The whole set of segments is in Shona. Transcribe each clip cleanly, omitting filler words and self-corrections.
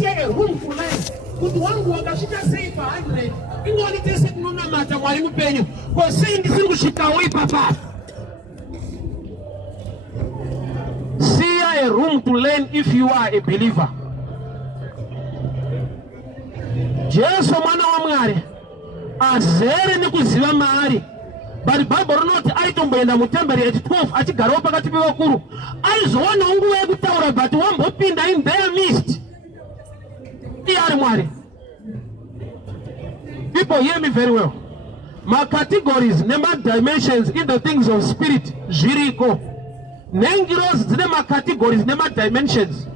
a room to learn. Kuti wangu wakashika sei pa 100 ingoni tese kunona mata mwalimu penyu kwa sei ndisiri kushika wei papa. See a room to learn if you are a believer. Jesu mwana wa Mwari azere ni kuziva mahari. But Bible rinoti aitomboenda mutemberi at 12 achigarawo pakati pevakuru aizoona nguva yekutaura but wambopinda in their midst. Dear Mwari, people hear me very well. My categories, number dimensions in the things of spirit, zviriko. Nengiros zine my categories, number dimensions.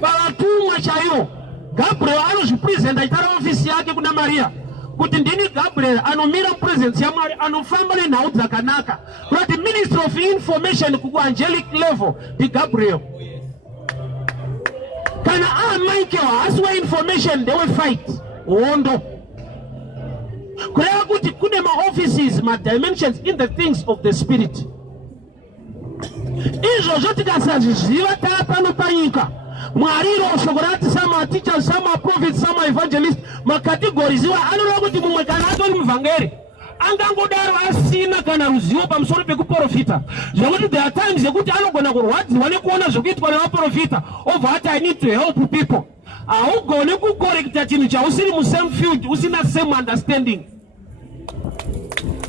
Palatumwa chayo, Gabriel anozvipresenta achitara ofisi yake kuna Maria. Kuti ndini Gabriel anomira presence ya Mwari anofamba nenhau dzakanaka. Kuti ministry of information kuku angelic level di Gabriel. Kana Michael aswa information they will fight. Wondo. Kureva kuti kune ma offices, ma dimensions in the things of the spirit. Izvo zvotikasazviziva tapano panyika. Mwari roshogorati sama teachers, sama prophets, sama evangelists, ma categories iwa anoda kuti mumwe kana atori muvhangeri angangodaro asina kana ruzivo pamusoro pekuprofita. Zvekuti there are times yekuti anogona kurwadziwa nekuona zvokuitwa nevaprofita obva ati I need to help people. Haugone kukorekta chinhu chausiri musame field usina same understanding.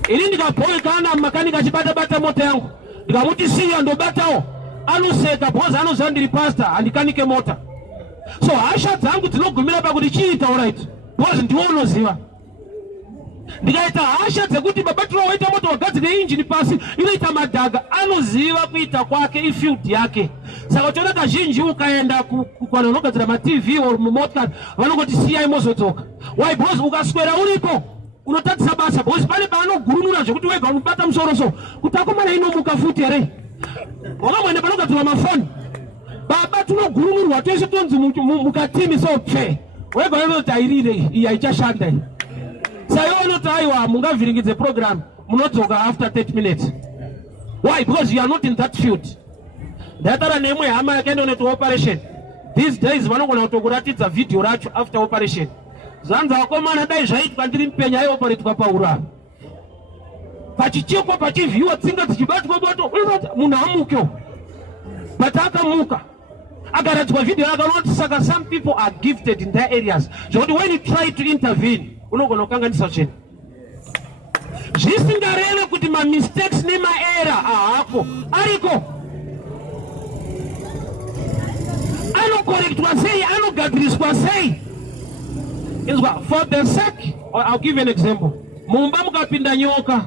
Ini ndikabhoikana makanika achibata mota yangu ndikamuti siya ndobatawo anoseka because anoziva ndiri pastor handikanike mota. So hasha dzangu dzinogumira pakuti chiita alright because ndiwo unoziva. Ndikaita hasha dzekuti babatiro waita moto wagadzike injini pasi inoita madhaga anoziva kuita kwake ifield yake. Saka uchiona kazhinji ukaenda kukwana unogadzira ma-TV or mumotokari vanongoti siyai mozodzoka. Why? Because ukaswera uripo unotatisa basa because pane paanogurunura zvekuti wega unobata musoro so kuti akomana inomuka futi here. Wakamwene panogadzirwa mafoni baba tinogurunurwa teshe tonzi mukatimi so pfe wega unoti airire iyi haichashanda iyi. Sayo unoti aiwa mungavhiringidze program munodzoka after 30 minutes. Why? Because you are not in that field. Ndatara nemwe hama yakaenda unoita operation. These days vanogona kutokuratidza video racho after operation. Zanza wakomana dai zvaitwa ndiri mpenya aioperetwa paura. Pachichekwa pachivhiwa tsinga dzichibatwa boto munhu amuke. But akamuka akaratidzwa video akanoti saka some people are gifted in their areas. Zvekuti when you try to intervene unogona kukanganisa zvinhu. Zvisingareve kuti ma-mistakes nema-era ahako ariko. Anokorektwa sei, anogadziriswa sei. For the sake, I'll give you an example. Mumba mukapinda nyoka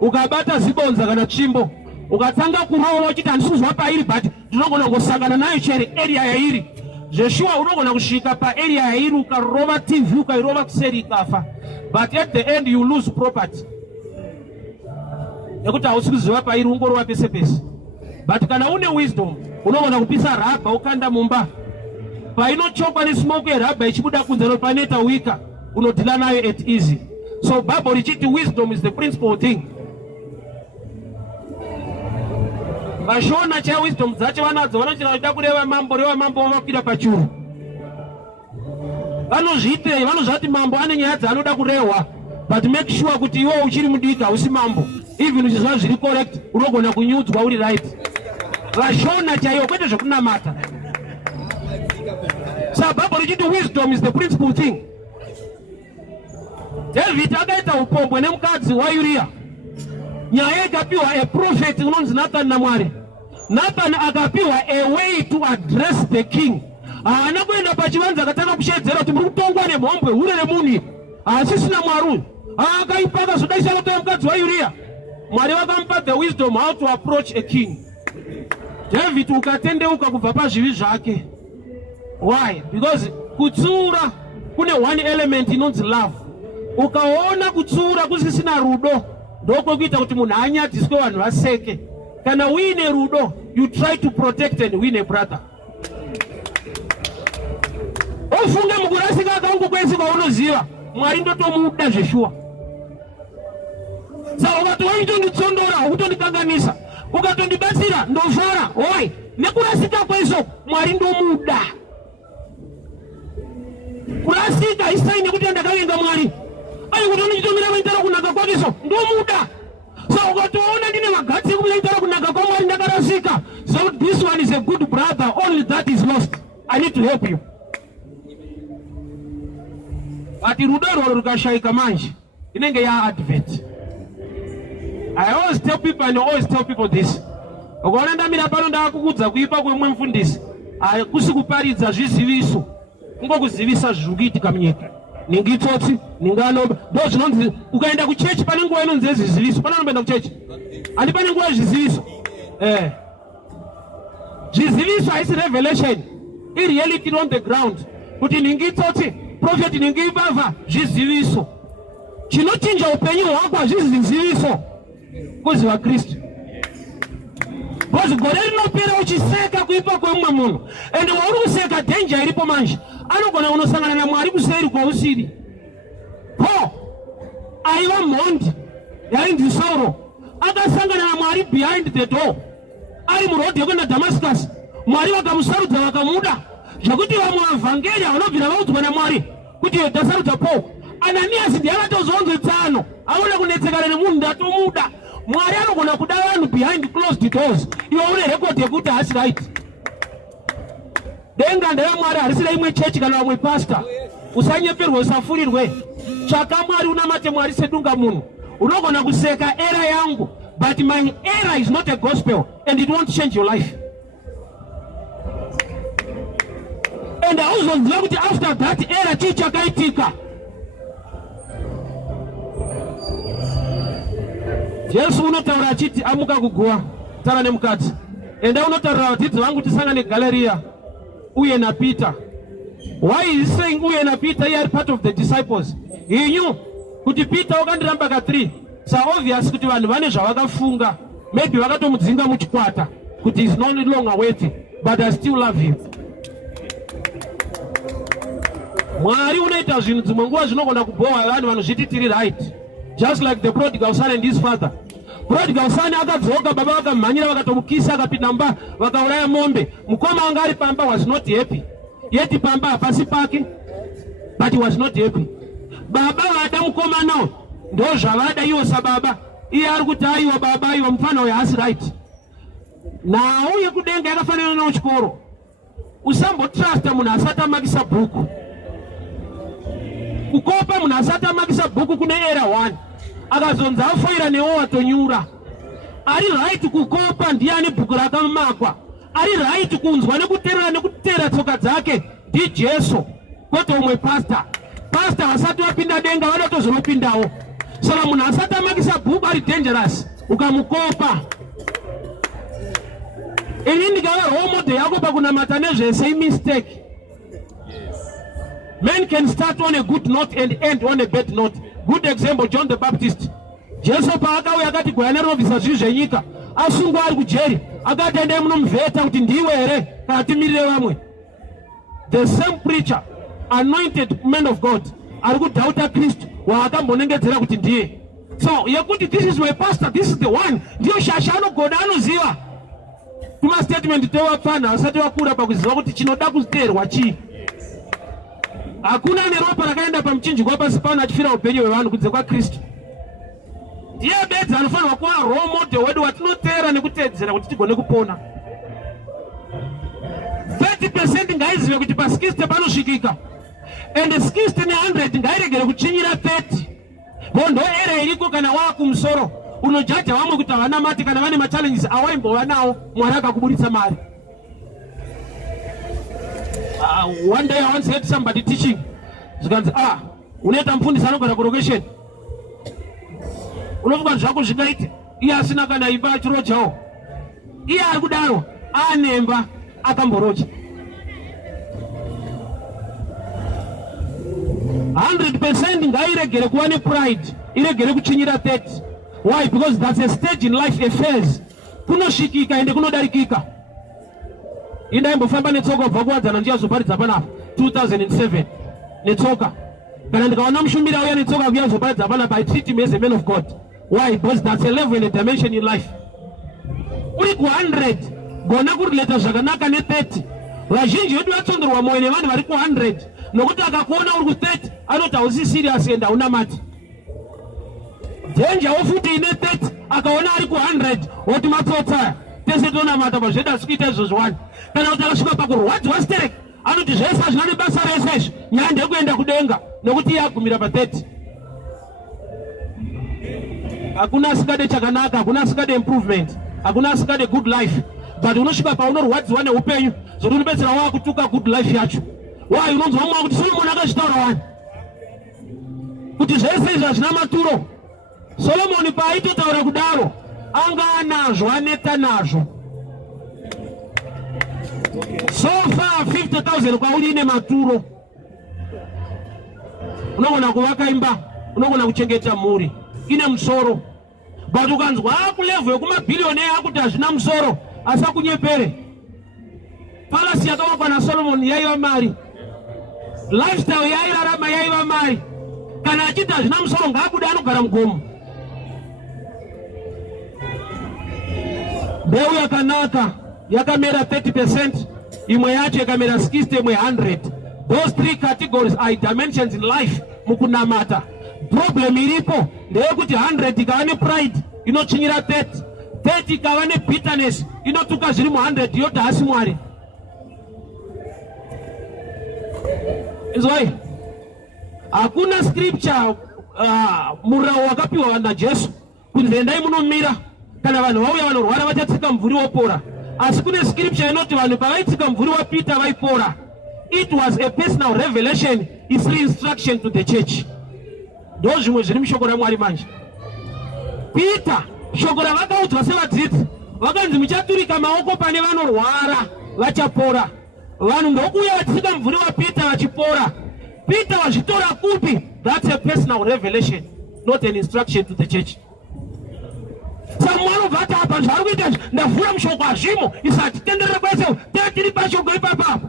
ukabata zibonza kana chimbo ukatanga kurowa uchiti handisuzwa pairi but ndinogona kusangana nayo cheri area yairi. Joshua unogona kusvika paarea yairi ukarova TV ukairova kuseri ikafa. But at the end you lose property. Nekuti hausi kuziva pairi ungorova pese pese. But kana une wisdom unogona kupisa raba ukanda mumba. Painochokwa nesmoke yeraba ichibuda kunze nopanoita wika unodhila nayo at easy. So Bible richiti wisdom is the principal thing. Vashona cha wisdom dzacho vanadzo vanochira kuda kureva mambo vamakwira pachuru. Vanozviitei vanozvati mambo ane nyaya dzaanoda kurehwa but make sure kuti iwe uchiri mudika usi mambo. Even uchizva zviri correct unogona kunyudzwa uri right. Vashona chaiwo kwete zvekunamata. So Bible richiti wisdom is the principal thing. David akaita upombwe nemukadzi waUria. Nyaya ikapiwa a prophet unonzi Nathan naMwari. Nathan akapiwa a way to address the king. Haana kuenda pachivanza akatanga kushedzera kuti muri kutongwa nemhombwe hure remuni. Asisina Mwari. Akaipaka zodaisa kutoya mukadzi waUria. Mwari vakamupa the wisdom how to approach a king. David ukatendeuka kubva pazvivi zvake. Why? Because kutsura kune one element inonzi love. Ukaona kutsura kusisina rudo ndokwekuita kuti munhu anyadziswe vanhu vaseke. Kana uine rudo you try to protect and win a brother. Ofunge mukurasika akangu kwese kwaunoziva Mwari ndotomuda zveshuwa. Saka ukati waitonditsondora utondikanganisa ukatondibatsira ndovhara. Why? nekurasika kwezo Mwari ndo muda. Kurasika isaini kuti ndakavenga Mwari. Ayi kuti unichitomira kuitara kunaka kwakeso ndo muda. So ukatoona ndine magatsi kuitara kunaka kwa Mwari ndakarasika. So this one is a good brother, only that is lost. I need to help you. Ati rudoro rukashaika manje inenge ya advent. I always tell people and I always tell people this. Ukaona ndamira pano ndakukudza kuipa kwemwe mfundisi kusikuparidza zviziviso kungokuzivisa zvikuitika munyika ningitsotsi ninganomba ndo zvinonzi ukaenda kuchechi pane nguva inonzi zviziviso pane anomboenda kuchechi handi pane nguva zviziviso zviziviso haisi revelation ireality on the ground kuti ningitsotsi profeti ningiibava zviziviso chinochinja upenyu hwako hazvisi ziviso kuziva Kristu. Because gore rinopera uchiseka kuipa kwemwe munhu and wauri kuseka danger iripo manje anogona unosangana naMwari kuseri kwausiri. Paul aiva mhondi yainzi Sauro akasangana naMwari behind the door ari murodhi yekuenda Damascus. Mwari vakamusarudza vakamuda zvekuti vamwe vavhangeri vanobvira vaudzwa naMwari kuti tasarudza Paul. Ananiasi ndiye akatozonzwe tsano aona kunetsekana nemunhu ndatomuda. Mwari anogona kuda vanhu behind closed doors. Iwe une record yekuti hasi right. Denga ndeyaMwari harisira imwe chechi kana vamwe pastor. Usanyeperwe usafurirwe. Tsvaka Mwari unamate Mwari sedunga munhu. Unogona kuseka era yangu, but my era is not a gospel and it won't change your life. And I also love it after that era chicha kaitika. Yesu unotaura achiti amuka kuguwa tara nemukati. Enda unotaura vadzidzi vangu tisangane Galeria uye na Peter. Why is he saying uye na Peter? He are part of the disciples. He knew kuti Peter wakandiramba ka 3. So obvious kuti vanhu vane zvavakafunga. Maybe vakatomudzinga muchikwata kuti is no longer worthy, but I still love him. Mwari unoita zvinhu dzimwe nguva zvinogona kubowa vanhu vanozviti tiri right. Just like the prodigal son and his father. Prodigal son akadzoka baba vakamhanyira vakatomukisa akapinda mba vakauraya mombe. Mukoma anga ari pamba was not happy. Yeti pamba hapasi pake, but he was not happy. Baba vada mukoma nawo ndo zvavada iwo sababa. Iye ari kuti aiwa baba iwo mufana uyu hasi right. Nawo yekudenga yakafanana nawo chikoro. Usambotrasta munhu asati amakisa bhuku. Kukopa munhu asati amakisa bhuku kune era 1 akazonza afoira newo watonyura. Ari right kukopa ndiani bhuku rakamakwa. Ari right kunzwa nekutera tsoka dzake ndi Jesu kwete umwe pastor. Pastor asati wapinda denga vanotozonopindawo. Saka munhu asati amakisa bhuku ari dangerous ukamukopa. Ini ndikava role model yako pakunamata nezvese imistake. Men can start on a good note and end on a bad note. Good example, John the Baptist. Jesu paakauya akati gwayana rinovhisa zvinhu zvenyika asungwa ari kujeri akati endei munomuvheta kuti ndiwe here kana timirire vamwe. The same preacher, anointed man of God, ari kudhauta Kristu waakambonengedzera kuti ndiye. So yekuti this is my pastor, this is the one, ndiyo shasha anogona anoziva. Kuma statement tewapfana asati wakura pakuziva kuti chinoda kuteerwa chii. Hakuna neropa rakaenda pamuchinjikwa pasi pano achifira upenyu hwevanhu kunze kwaKristu. Ndiye bedzi anofanirwa kuva role model wedu watinoteera nekutedzera kuti tigone kupona. 30% ngaizive kuti pa 60 panosvikika. And 60 ne100 ngairegere kuchinyira 30. Bondo era iriko kana wakumusoro unojaja vamwe kuti havana mati kana vane machallenges awaimbova nawo Mwari akakubuditsa mari. One day I once heard somebody teaching. Zikanzi unoita mufundisi anogara kulocation. Unofunga zvako zvingaite. Iye asina kana imba achirojawo. Iye ari kudaro anemba akamboroja. 100% ngairegere kuva nepride. Iregere kuchinyira 30. Why? Because that's a stage in life, a phase. Kunosvikika ende kunodarikika. Indaimbofamba netsoka kubva kuwadzana ndiyazoparidza panapa 2007 netsoka. Kana ndikaona mushumbiri auya netsoka kuyazoparidza panapa, I treat him as a man of God. Why? Because that's a level and a dimension in life. Uri ku 100 gona kurileta zvakanaka ne30. Vazhinji vedu vatsondorwa moyo nevanhu vari ku100 nokuti akakuona uri ku30 anoti hausi serious ende hauna mati. Danger wofuti ine30 akaona ari ku100 woti matsotsa tese tonamata pazvedu asi kuita izvozvo wani. Kana kuti akasvika pakurwadziwa stereki anoti zvese hazvina nebasa rese izvi nyaya ndekuenda kudenga nokuti iye agumira pa30. Hakuna asikade chakanaka, hakuna asikade improvement, hakuna asikade good life. But unosvika paunorwadziwa neupenyu zvoti unopedzera wakutuka good life yacho. Why unonzwa mumwe kuti Solomon akazvitaura wani kuti zvese izvi hazvina maturo. Solomon paaitotaura kudaro anga anazvo, aneta nazvo. So far 50,000 kwauri ine maturo. Unogona kuvaka imba, unogona kuchengeta mhuri ine musoro. But ukanzwa kulevel yekumabhiliyonea akuti hazvina musoro asa kunyepere. Palasi yakavakwa naSolomon yaiva mari, lifestyle yairarama yaiva mari. Kana achiti hazvina musoro ngaabude anogara mugomo. Mbeu yakanaka yakamera 30%, imwe yacho yakamera 60, imwe 100. Those three categories are dimensions in life mukunamata. Problem iripo ndeyekuti 100 ikava ne pride inochinyira 30, 30 ikava ne bitterness inotuka zviri mu100 yoti hasi Mwari. Izwai, hakuna scripture murau wakapiwa naJesu kuti endai munomira kana vanhu vauya vanorwara vachatsika mvuri wopora. Asi kune scripture inoti vanhu pavaitsika mvuri waPeter vaipora. It was a personal revelation, it's instruction to the church. Ndo zvimwe zviri mushoko raMwari manje. Peter shoko ravakaudzwa sevadzidzi vakanzi muchaturika maoko pane vanorwara vachapora. Vanhu ndokuuya vachitsika mvuri waPeter vachipora. Peter wazvitora kupi? That's a personal revelation, not an instruction to the church. Samwana vata apa zvari kuita ndavhura mushoko hazvimo isati tenderere kwese tiri pashoko ipapa.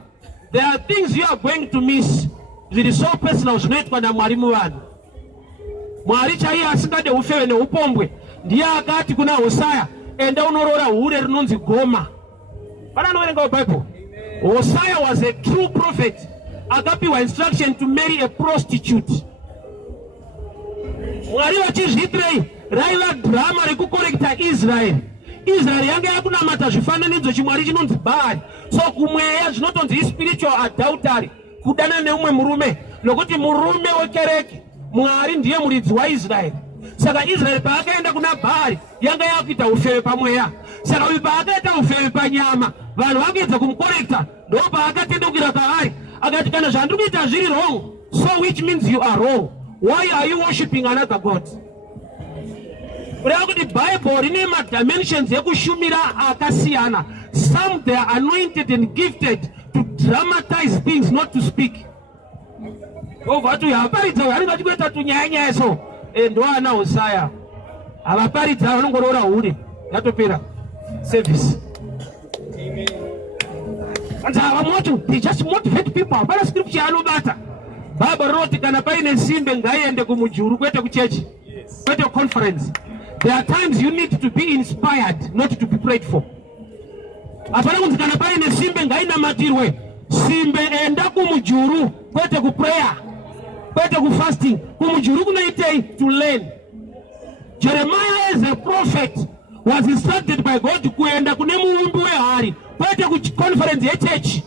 There are things you are going to miss. Zviri so personal zvinoitwa naMwari muvanhu. Mwari chaiye asingade ufeve neupombwe ndiye akati kuna Hosea, enda unorora hure rinonzi Goma. Vananoverenga Bible. Hosea was a true prophet. Akapiwa instruction to marry a prostitute. Mwari vachizviitirei raiva drama rekukorekta Israel. Israel yange yakunamata zvifananidzo chimwari chinonzi Baal. So kumweya zvinotonzi spiritual adultery, kudana neumwe murume, nokuti murume wekereke Mwari ndiye muridzi waIsrael. Saka Israel paakaenda kuna Baal yanga yakuita ufeve pamweya. Saka uyu paakaita ufeve panyama vanhu vakaedza kumukorekta, ndo paakatendukira kwavari akati kana zvandiri kuita zviri wrong, so which means you are wrong. Why are you worshiping another god? Kureva kuti Bible rine madimensions yekushumira akasiyana. Some they are anointed and gifted to dramatize things, not to speak. Ovatu havaparidza vanenge vachikuita tunyaya so ndo ana Hosea havaparidza vanongorora hure yatopera service. And they just motivate people. Hapana scripture anobata. Bible rinoti kana paine simbe ngaiende kumujuru kwete kuchechi, kwete conference. There are times you need to be inspired, not to be prayed for. Hapana kunzi kana paine simbe ngainamatirwe. Simbe enda kumujuru kwete kuprayer, kwete kufasting. Kumujuru kunoitei to learn. Jeremiah as a prophet was instructed by God kuenda kune muumbi wehari kwete kuconference yechurch.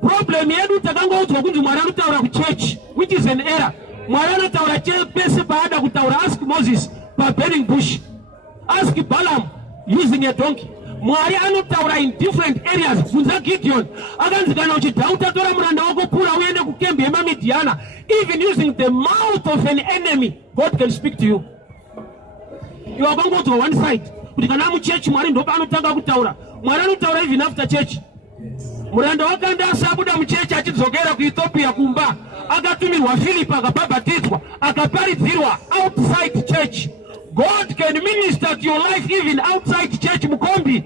Problem yedu takangoudzwa kunzi Mwari anotaura kuchurch, which is an error. Mwari anotaura pese paada kutaura. Ask Moses pa-burning bush, ask Balaam using a donkey. Mwari anotaura in different areas. Kunza Gideon akanzi kana uchidhauta tora muranda wako pura uende kukembe yemaMidhiana. Even using the mouth of an enemy, God can speak to you. You are going to go one side. Kuti kana muchechi Mwari ndo paanotanga kutaura. Mwari anotaura even after church. Muranda wakanda asabuda muchechi achidzokera kuEthiopia kumba akatumirwa Philip akabhabhatidzwa akaparidzirwa outside church. God can minister to your life even outside church mukombi.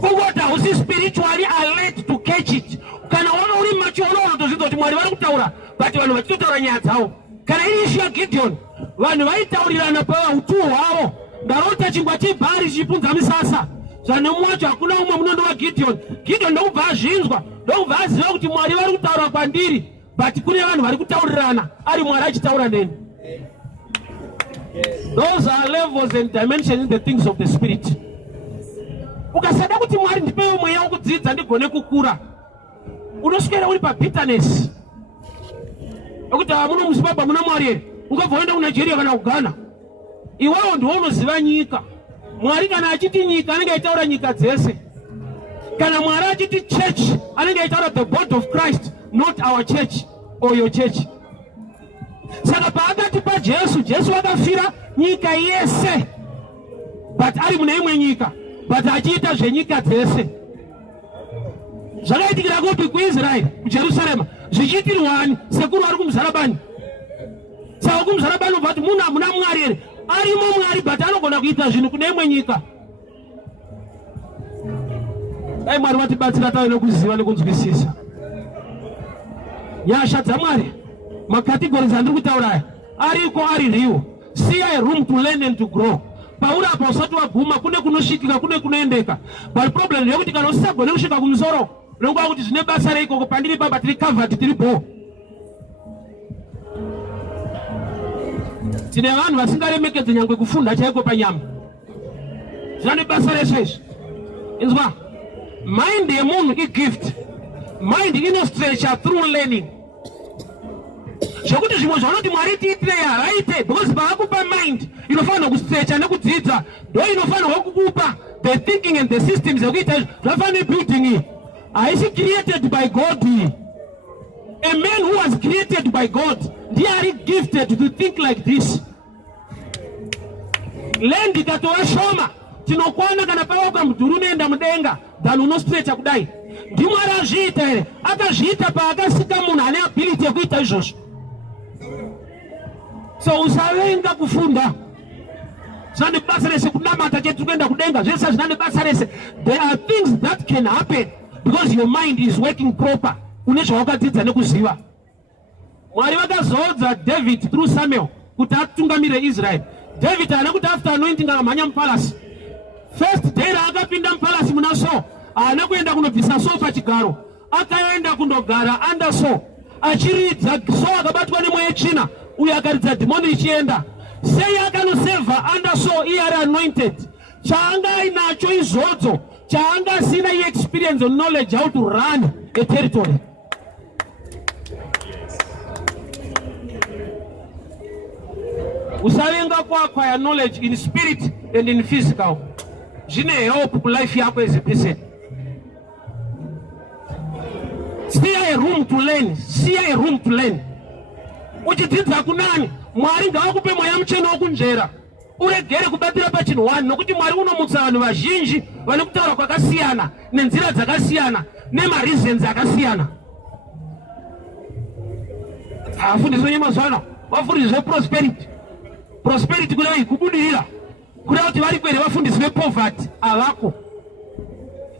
Kungota usi spiritually alert to catch it. Kana wana uri machiolo unotozvidza kuti Mwari vari kutaura but vanhu vachitotaura nyaya dzavo. Kana iri issue ya Gideon vanhu vaitaurirana pautuwo hwavo ndarota chingwa chebhari chichipunza misasa. Zane mwacho hakuna umwe munondo wa Gideon. Gideon ndokubva azvinzwa, ndokubva aziva kuti Mwari vari kutaura kwandiri, but kune vanhu vari kutaurirana ari Mwari achitaura neni. Those are levels and dimensions in the things of the spirit. Ukasada kuti Mwari ndipewo mweya wokudzidza ndigone kukura, unoswera uri pabitterness. Okuti muno muZimbabwe muna Mwari here, ungabva waenda kuNigeria kana kuGhana. Iwewo ndiwo unoziva nyika. Mwari kana achiti nyika anenge aitaura nyika dzese. Kana Mwari achiti church anenge aitaura the body of Christ, not our church or your church. Saka paakati pa Jesu akafira nyika yese, but ari mune imwe nyika, but achiita zvenyika dzese. Zvakaitikira kuti kuIsraeri kuJerusarema zvichiitirwani sekuru ari kumuzarabani. Saka kumuzarabani ubva kuti munhu hamuna Mwari here, arimo Mwari but anogona kuita zvinhu kune imwe nyika. Dai Mwari vatibatsira tave nekuziva nekunzwisisa nyasha dzaMwari. Makategories andiri kutaura ariko ari riwo. Siyai room to learn and to grow. Pauri apa usati waguma kune kunosvikika kune kunoendeka. But problem ndeyekuti kana usisagone kusvika kumusoro unongoa kuti zvine basa reikoko pandiri pamba tiri covered tiri bo. Tine vanhu vasingaremekedze nyangwe kufunda chaiko panyama. Zvine basa reshe izvi. Inzwa, mind yemunhu igift. Mind inostretcha through learning. Zvokuti zvimwe zvanoti Mwari tiitire haraite, because paakupa mind inofanira kustretcha nekudzidza, ndo inofanirwa kukupa the thinking and the systems ekuita izvo. Zvafanira building haisi created by God. A man who was created by God ndiye ari gifted to think like this. Land ikatova shoma tinokwana kana pawaka mudhuri unoenda mudenga than unostretcha kudai. NdiMwari azviita here, akazviita paakasika munhu ane ability yekuita izvozvo. So usavenga kufunda. Zvine basa rese kunamata chete kuenda kudenga, zvese zvine basa rese. There are things that can happen because your mind is working proper. Une zvawakadzidza nekuziva. Mwari vakazodza David through Samuel kuti atungamirire Israel. David haana kuti after anointing akamhanya mupalasi. First day raakapinda mupalasi muna Saul, haana kuenda kunobvisa Saul pachigaro, akaenda kundogara under Saul. Achiridza Saul akabatwa nemweya yetsvina, uye akaridza dhimoni ichienda. Sei akanosevha under Saul iye ari anointed? Chaanga ainacho izvodzo, chaanga asina experience and knowledge how to run a territory. Usavenga kuacquire knowledge in spirit and in physical. Zvine help kulife yako as a person. Siya a room to learn. Siya a room to learn. Uchidzidza kunani, Mwari ngavakupe mweya muchena wokunzvera. Uregere kubatira pachinhu wani, nokuti Mwari unomutsa vanhu vazhinji vane kutaura kwakasiyana, nenzira dzakasiyana, nemareasons akasiyana. Afundiswe nyemazuva ano, vafundiswe prosperity. Prosperity kudai kubudirira. Kuda kuti vari kwere vafundiswe poverty avako.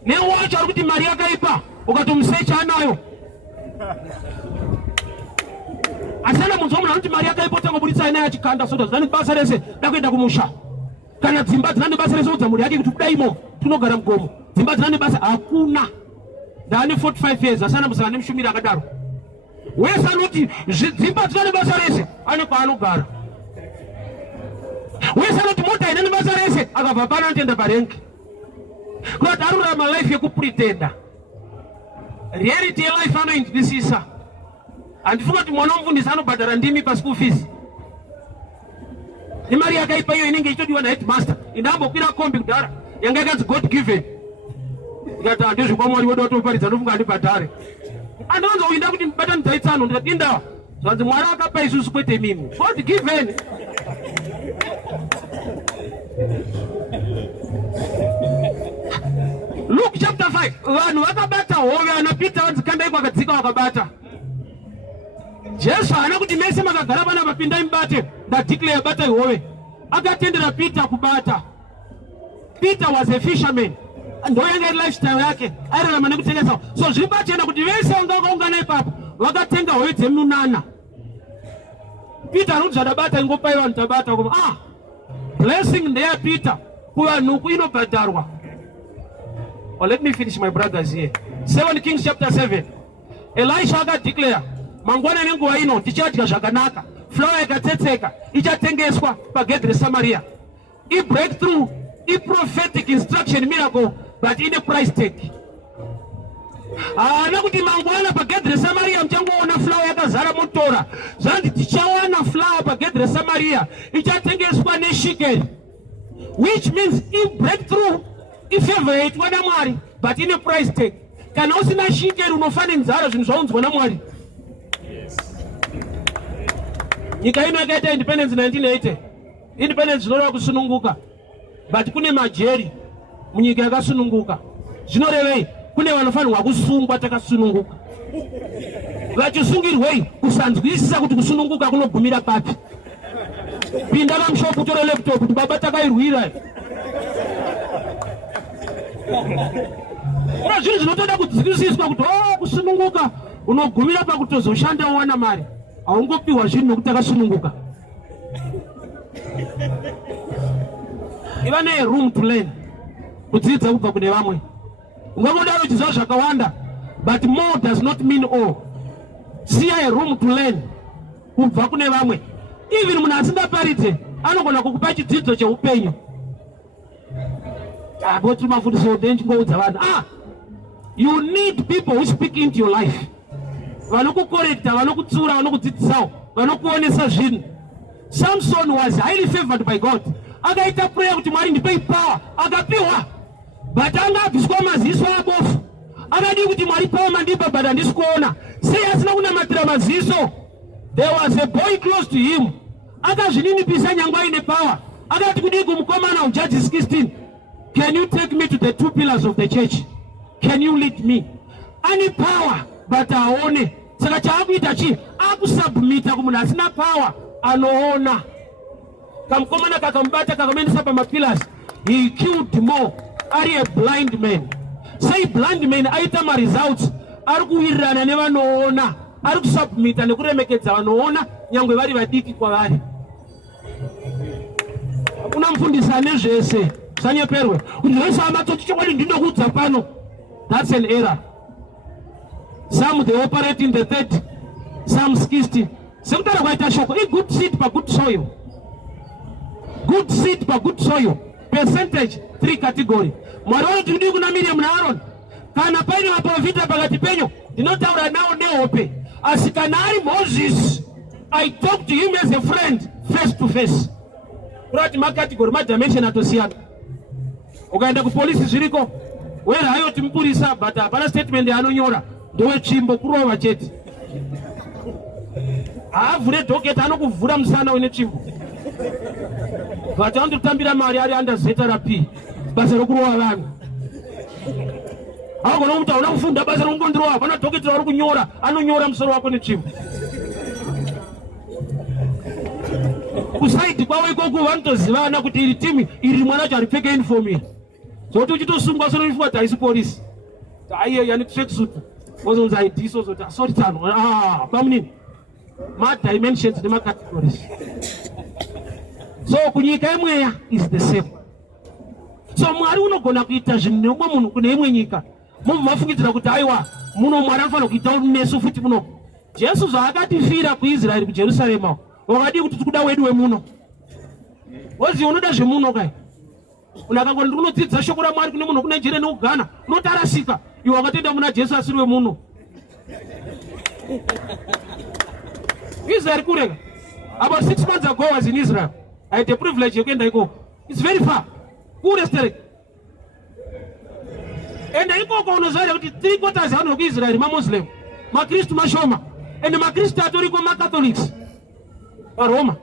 Newacho ari kuti mari yakaipa, ukatomusecha anayo. Asana munzwa munhu anoti mari yakaipa utangobuditsa ina yachikanda soda zvine basa rese dakuenda kumusha. Kana dzimba dzine basa rese udza mhuri yake kuti kudaimo tunogara mugomo. Dzimba dzine basa hakuna. Ndane 45 years asana musana nemushumiri akadaro. Wese anoti dzimba dzine basa rese ane kwaanogara. Wese anoti mota ine basa rese akabva pana anoenda parengi. Kuti arurama life yekupretenda. Reality yelife anoinzwisisa. Handifunga kuti mwana womufundisi anobhadhara ndimi paschool fees. Imari yakaipa iyo inenge ichitodiwa naheadmaster. Indambokwira kombi kudhara yanga yakanzi God given. Ndikati handizvikwamwari wedu watoparidza ndofunga handibhadhare. Andinonzo kuinda kuti mubatanidzai tsano ndikati indawa. Zvanzi Mwari akapa isusu kwete mimi. God given. Luke chapter 5. Vanhu vakabata hove anapita vanzi kandai kwakadzika vakabata. Jesu haana kuti mese makagara pana papindai mubate ndadeclare batai hove. Akatendera Peter kubata. Peter was a fisherman. Ndo yanga lifestyle yake airarama nekutengesa. So zviri pachena kuti vese vakaungana ipapo vakatenga hove dzemunana. Peter anokuti zvadabata ingopai vanhu tabata. Blessing ndeya Peter kuvanhuku inobhadharwa. Or let me finish, my brothers here. 2 Kings chapter 7. Elisha declare, mangwana nenguwa ino tichadya zvakanaka, flour ikatsetseka ichatengeswa paGedre Samaria. A breakthrough, a prophetic instruction miracle, but in a price tag. Nakuti mangwana paGedre Samaria mchangoona flour yakazara motora. Zandi tichawana flour paGedre Samaria ichatengeswa neshikel. Which means a breakthrough, a favorite wana mwari, but in a price tag. Kana usina shikel unofana nzara zvinhu zvaunzwa naMwari. Nyika ino yakaita independence 1980. Independence zvinoreva kusununguka. But kune majeri munyika yakasununguka. Zvinorevei? Kune vanofanirwa kusungwa takasununguka. Vachisungirwei kusanzwisisa kuti kusununguka kunogumira papi. Pinda pamushopu utore laptop kuti baba takairwira. Kuna zvinhu zvinotoda kudzidziswa kuti kusununguka unogumira pakutozoshanda uwana mari. Haungopiwa zvinhu nokuti takasununguka. Iva ne room to learn. Kudzidza kubva kune vamwe. Ungangodaro uchiziva zvakawanda, but more does not mean all. Siya a room to learn kubva kune vamwe. Even munhu asingaparidze anogona kukupa chidzidzo cheupenyu. Boti mafundisiro ndenjingoudza vanhu. You need people who speak into your life. Vanokukorekta, vanokutsura, vanokudzidzisawo, vanokuonesa zvinhu. Samson was highly favored by God. Akaita prayer kuti Mwari ndipei power, akapiwa. But anga abviswa maziso abofu. Akadi kuti Mwari power mandipa but handisi kuona. Sei asina kunamatira maziso. There was a boy close to him. Akazvininipisa nyangwe aine power. Akati kudii kumukomana uJudges 16. Can you take me to the two pillars of the church? Can you lead me? Any power but aone. Saka chaakuita chi akusubmita kumunhu asina power anoona. Kamukomana kakamubata kakamendesa pamapillars. He killed more. Ari a blind man. Say blind man aita ma results. Ari kuwirirana nevanoona. Ari kusubmita nekuremekedza vanoona nyangwe vari vadiki kwavari. Unamfundisa nezvese. Sanyeperwe. Undiwesa amatoti chokwadi ndinokuudza pano. That's an error. Some they operate in the 30, some 60. Sekutara kwaita shoko. A good seed per good soil. Good seed per good soil. Percentage 3 category. Mwari wanu ndiri kuna Miriam na Aaron. Kana paine vaprofita pakati penyu ndinotaura nawo nehope. Asi kana ari Moses, I talk to him as a friend face to face. Kurati makategori madimension atosiyana. Ukaenda kupolisi zviriko. Wera hayo timpurisa but hapana statement yaanonyora. Ndowe chimbo kurova chete. Avhure dhoketi anokuvhura musana une chimbo. Vati andotambira mari ari under zeta rapi. Basa rokurova vanhu. Agona kumuta una kufunda basa rokungondirova. Hapana dhoketi rauri kunyora. Anonyora musoro wako nechimbo. Kusaidi kwawo ikoko vanotozivana kuti iri timu iri mwana wacho aripfeke uniform iyi. Zoti uchitosungwa soro ifuwa taisi polisi. Aiye yani tracksuit. Wozonzi ID so zoti sorry tano. Pamunini. Ma dimensions nema categories. So kunyika imweya is the same. So Mwari unogona kuita zvinhu neumwe munhu kune imwe nyika. Munhu mafungidzira kuti aiwa muno Mwari anofanira kuita nesu futi muno. Jesu zvaakatifira kuIsraeri kuJerusarema. Wakadi kuti tikuda wedu wemuno. Wozi unoda zvemuno kai. Unakangoti ndinodzidza shoko raMwari kune munhu kune njere neugana. Unotarasika. Iwe wakatoenda muna Jesu asiri wemuno. Israel kureka. About 6 months ago I was in Israel. I had the privilege to go. It's very far. Kurestere. And I go unozari kuti 3/4 hano ku Israel ma Muslim. Ma Kristu mashoma. And ma Kristu atoriko ma Catholics. Roma.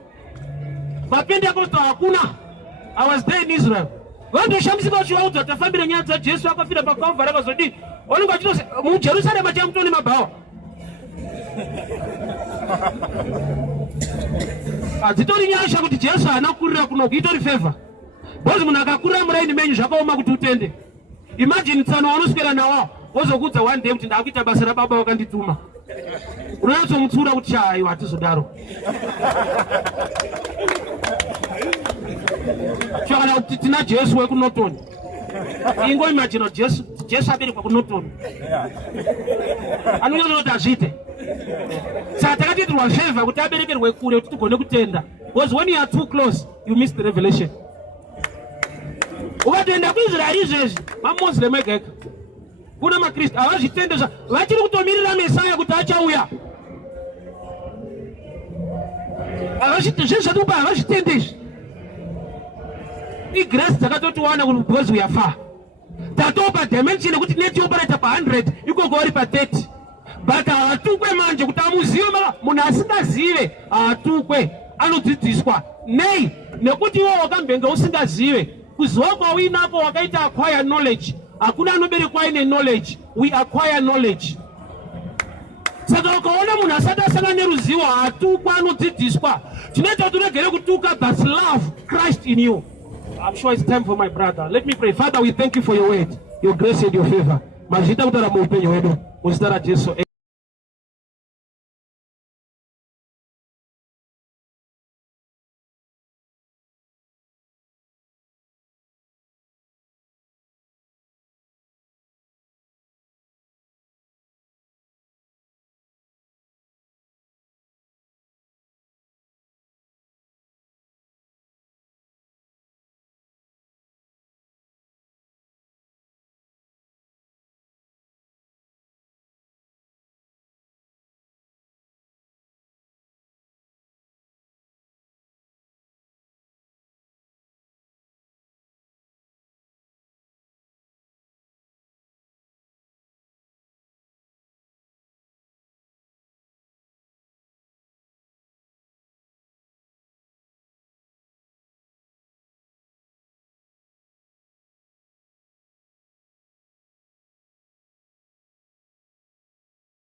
Ma Pentecostal hakuna. I was there in Israel. Vantu shamsika chiwaudza tafambira nyaya dza Jesu akafira pa Calvary akazodi. Olinga chitose mu Jerusalem chamutoni mabawa. Adzitori nyasha kuti Jesu anakurira kuno kuitori favor. Bozi munhu akakurira muraini menyu zvakaoma kuti utende. Imagine tsano wanoswera nawo wozokudza one day kuti ndakuita basa rababa wakandituma. Unatsomutsura kuti chaiwa atizodaro. Chakana kuti tina Jesu wekunotoni. Ingo imagine Jesu Jesu aberekwa kunotoni. Anonyanga kuti azvite. Saka takatiitirwa favor kuti aberekerwe kure kuti tigone kutenda. Because when you are too close, you miss the revelation. Ukatoenda kuIsrael izvezvi, maMuslim ega. Kuna maKristu avazvitendezva, vachiri kutomirira Mesaya kuti achauya. Zvezvatupa avazvitendezvi. Igrace dzakatotiwana kuti because we are far. Tatopa dimension yekuti net operator pa 100 ikoko uri pa 30. But hatukwe manje kuti amuzive mara munhu asingazive hatukwe anodzidziswa. Nei nekuti iwe wakambenga usingazive kuziva kwauinako wakaita acquire knowledge. Hakuna anoberekwa ine knowledge. We acquire knowledge. Saka ukaona munhu asati asangana neruzivo hatukwa anodzidziswa. Chinoita kuti uregere kutuka but love Christ in you. I'm sure it's time for my brother. Let me pray. Father, we thank you for your word, your grace and your favor. Mazita kutara muupenyo wedu. Muzita la Yesu.